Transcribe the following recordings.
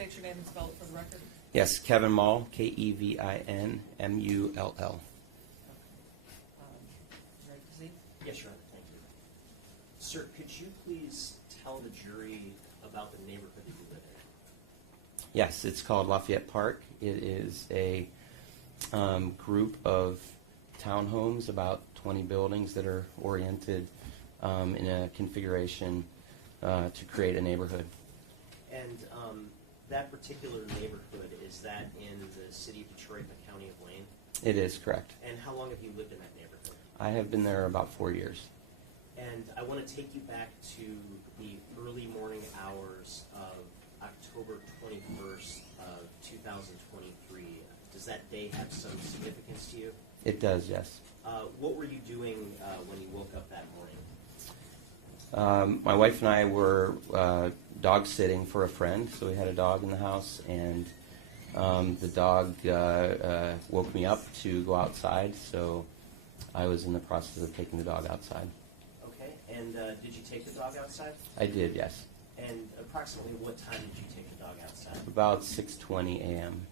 state your name and spell it for the record? Yes, Kevin Mull, Kevinmull. Ready to proceed? Yes, Your Honor, thank you. Sir, could you please tell the jury about the neighborhood that you live in? Yes, it's called Lafayette Park. It is a group of townhomes, about 20 buildings that are oriented in a configuration to create a neighborhood. And that particular neighborhood, is that in the city of Detroit, the county of Lane? It is correct. And how long have you lived in that neighborhood? I have been there about 4 years. And I want to take you back to the early morning hours of October 21st of 2023. Does that day have some significance to you? It does, yes. What were you doing when you woke up that morning? My wife and I were dog sitting for a friend, so we had a dog in the house, and the dog woke me up to go outside, so I was in the process of taking the dog outside. Okay, and did you take the dog outside? I did, yes. And approximately what time did you take the dog outside? About 6:20 a.m.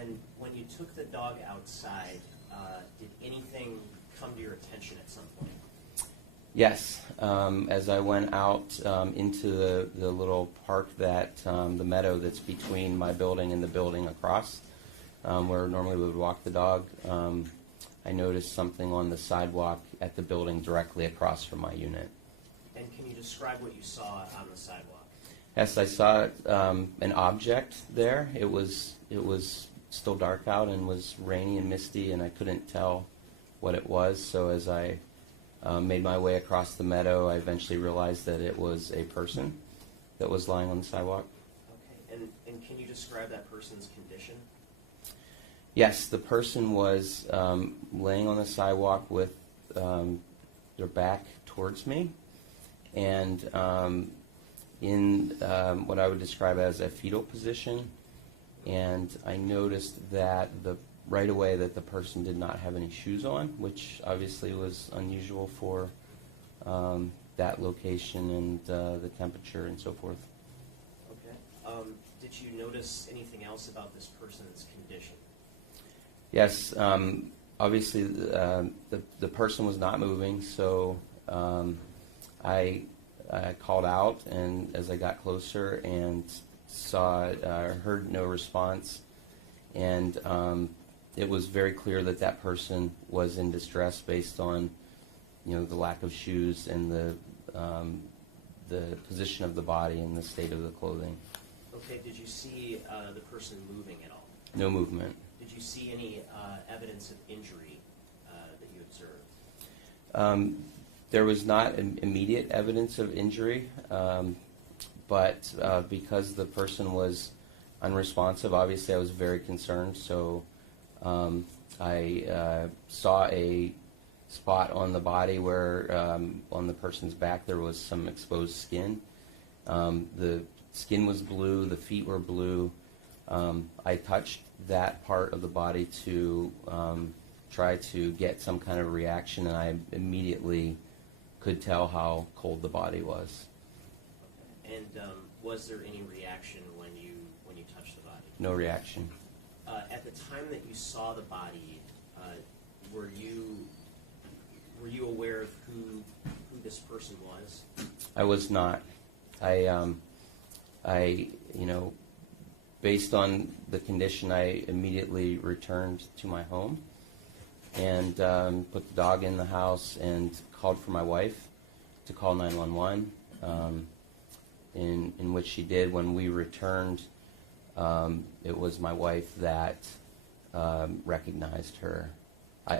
And when you took the dog outside, did anything come to your attention at some point? Yes. As I went out into the little park the meadow that's between my building and the building across, where normally we would walk the dog, I noticed something on the sidewalk at the building directly across from my unit. And can you describe what you saw on the sidewalk? Yes, I saw an object there. It was still dark out and was rainy and misty, and I couldn't tell what it was. So as I made my way across the meadow, I eventually realized that it was a person that was lying on the sidewalk. Okay, and can you describe that person's condition? Yes, the person was laying on the sidewalk with their back towards me, and in what I would describe as a fetal position. And I noticed that right away that the person did not have any shoes on, which obviously was unusual for that location and the temperature and so forth. Okay. Did you notice anything else about this person's condition? Yes. Obviously, the person was not moving, so I called out, and as I got closer and heard no response, and it was very clear that that person was in distress based on, the lack of shoes and the position of the body and the state of the clothing. Okay. Did you see the person moving at all? No movement. Did you see any evidence of injury that you observed? There was not immediate evidence of injury, but because the person was unresponsive, obviously I was very concerned. So I saw a spot on the body where on the person's back there was some exposed skin. The skin was blue, the feet were blue. I touched that part of the body to try to get some kind of reaction, and I immediately could tell how cold the body was. Okay. And was there any reaction when you touched the body? No reaction. At the time that you saw the body, were you aware of who this person was? I was not. I based on the condition, I immediately returned to my home and put the dog in the house and called for my wife to call 911, in which she did. When we returned, it was my wife that recognized her. I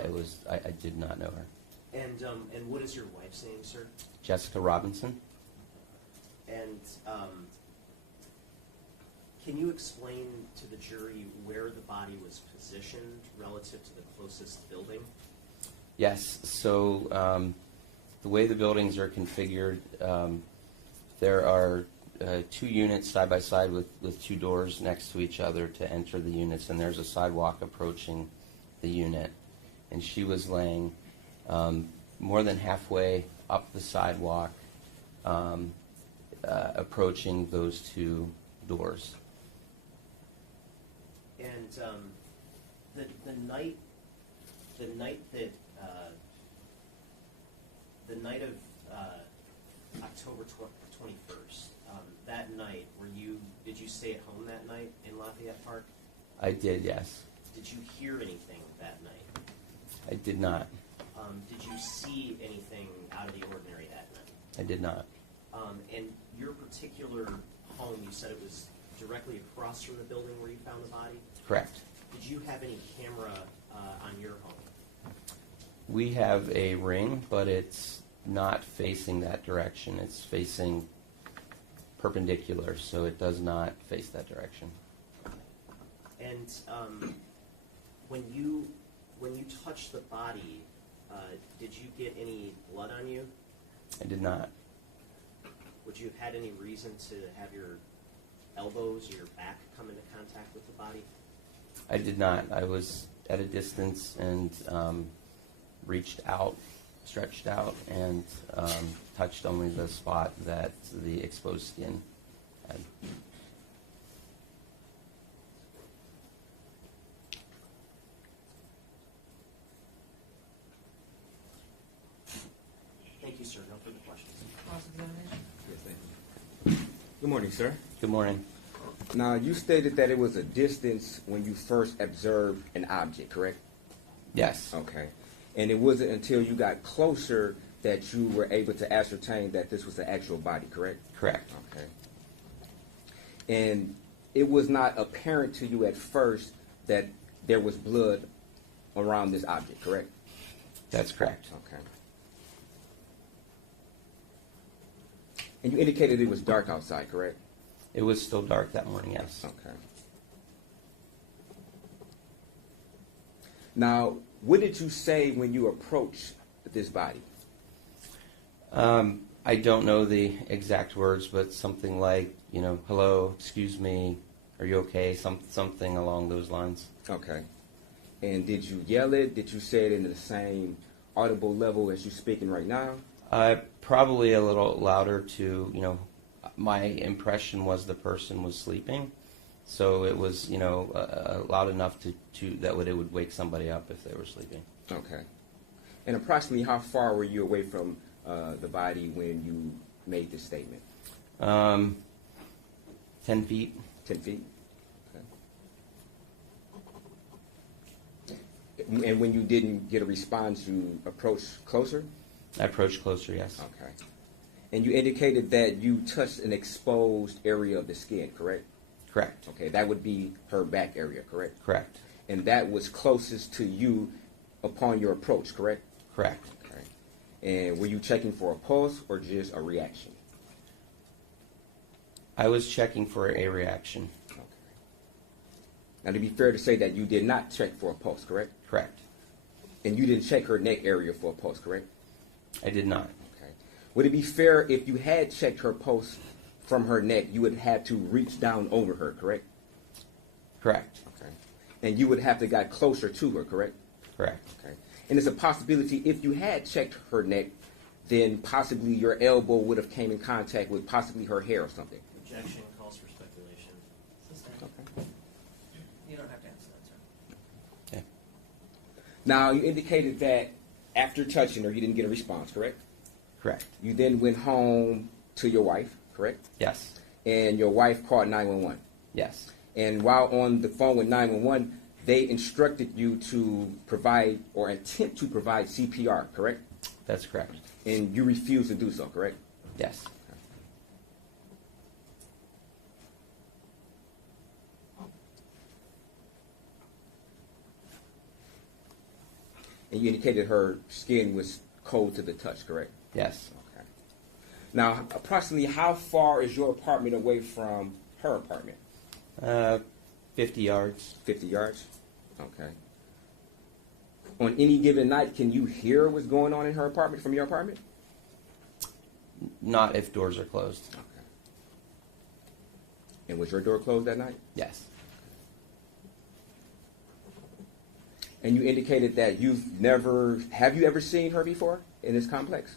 did not know her. And what is your wife's name, sir? Jessica Robinson. And can you explain to the jury where the body was positioned relative to the closest building? Yes. So the way the buildings are configured, there are 2 units side by side with 2 doors next to each other to enter the units, and there's a sidewalk approaching the unit. And she was laying more than halfway up the sidewalk, approaching those 2 doors. And the night that the night of October 21st, that night, did you stay at home that night in Lafayette Park? I did, yes. Did you hear anything that night? I did not. Did you see anything out of the ordinary that night? I did not. And your particular home, you said it was directly across from the building where you found the body? Correct. Did you have any camera on your home? We have a ring, but it's not facing that direction. It's facing perpendicular, so it does not face that direction. And when you touched the body, did you get any blood on you? I did not. Would you have had any reason to have your elbows or your back come into contact with the body? I did not. I was at a distance and reached out, stretched out, and touched only the spot that the exposed skin had. Thank you, sir. No further questions. Cross-examination? Yes, thank you. Good morning, sir. Good morning. Now, you stated that it was a distance when you first observed an object, correct? Yes. Okay. And it wasn't until you got closer that you were able to ascertain that this was the actual body, correct? Correct. Okay. And it was not apparent to you at first that there was blood around this object, correct? That's correct. Okay. And you indicated it was dark outside, correct? It was still dark that morning, yes. Okay. Now, what did you say when you approached this body? I don't know the exact words, but something like, hello, excuse me, are you okay? Something along those lines. Okay. And did you yell it? Did you say it in the same audible level as you're speaking right now? Probably a little louder to, my impression was the person was sleeping. So it was, loud enough to that it would wake somebody up if they were sleeping. Okay. And approximately how far were you away from the body when you made this statement? 10 feet. 10 feet? Okay. And when you didn't get a response, you approached closer? I approached closer, yes. Okay. And you indicated that you touched an exposed area of the skin, correct? Correct. Okay, that would be her back area, correct? Correct. And that was closest to you upon your approach, correct? Correct. Okay. And were you checking for a pulse or just a reaction? I was checking for a reaction. Okay. Now, to be fair to say that you did not check for a pulse, correct? Correct. And you didn't check her neck area for a pulse, correct? I did not. Okay. Would it be fair if you had checked her pulse from her neck, you would have to reach down over her, correct? Correct. Okay. And you would have to got closer to her, correct? Correct. Okay. And it's a possibility if you had checked her neck, then possibly your elbow would have came in contact with possibly her hair or something. Objection calls for speculation. Sustained. Okay. You don't have to answer that, sir. Okay. Now, you indicated that after touching her, you didn't get a response, correct? Correct. You then went home to your wife, correct? Yes. And your wife called 911. Yes. And while on the phone with 911, they instructed you to provide or attempt to provide CPR, correct? That's correct. And you refused to do so, correct? Yes. And you indicated her skin was cold to the touch, correct? Yes. Okay. Now, approximately how far is your apartment away from her apartment? 50 yards. 50 yards? Okay. On any given night, can you hear what's going on in her apartment from your apartment? Not if doors are closed. Okay. And was your door closed that night? Yes. And you indicated that have you ever seen her before in this complex?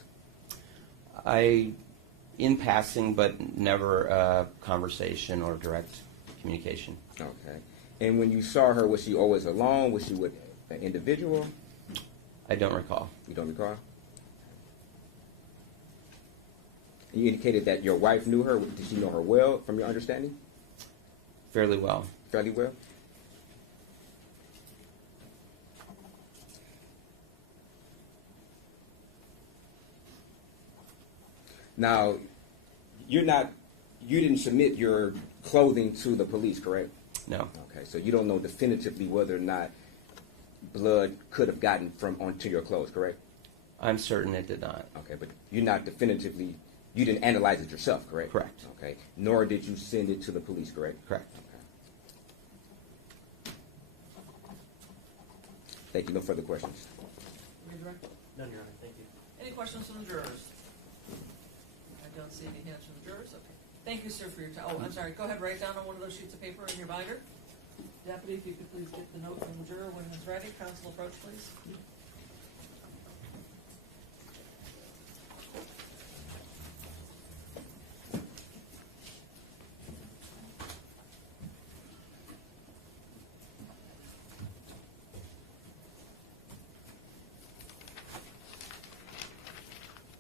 In passing, but never conversation or direct communication. Okay. And when you saw her, was she always alone? Was she with an individual? I don't recall. You don't recall? You indicated that your wife knew her. Did she know her well, from your understanding? Fairly well. Fairly well? Now, you didn't submit your clothing to the police, correct? No. Okay, so you don't know definitively whether or not blood could have gotten from onto your clothes, correct? I'm certain it did not. Okay, but you're not definitively, you didn't analyze it yourself, correct? Correct. Okay, nor did you send it to the police, correct? Correct. Okay. Thank you. No further questions. Redirect. None, Your Honor. Thank you. Any questions from the jurors? I don't see any hands from the jurors. Okay. Thank you, sir, for your time. Oh, I'm sorry. Go ahead, write down on one of those sheets of paper in your binder. Deputy, if you could please get the note from the juror when it's ready. Counsel, approach, please.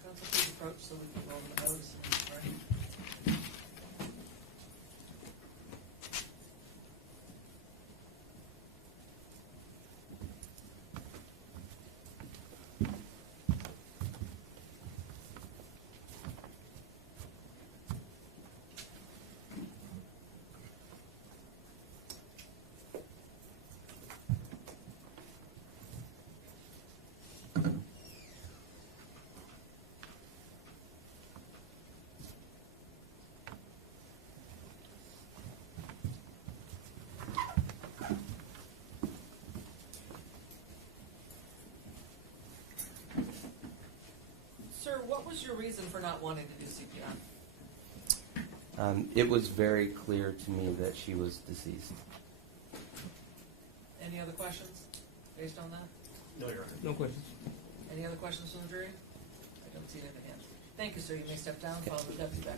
Counsel, please approach so we can roll the notes. Right. Sir, what was your reason for not wanting to do CPR? It was very clear to me that she was deceased. Any other questions based on that? No, Your Honor. No questions. Any other questions from the jury? I don't see any hands. Thank you, sir. You may step down, follow the deputy back.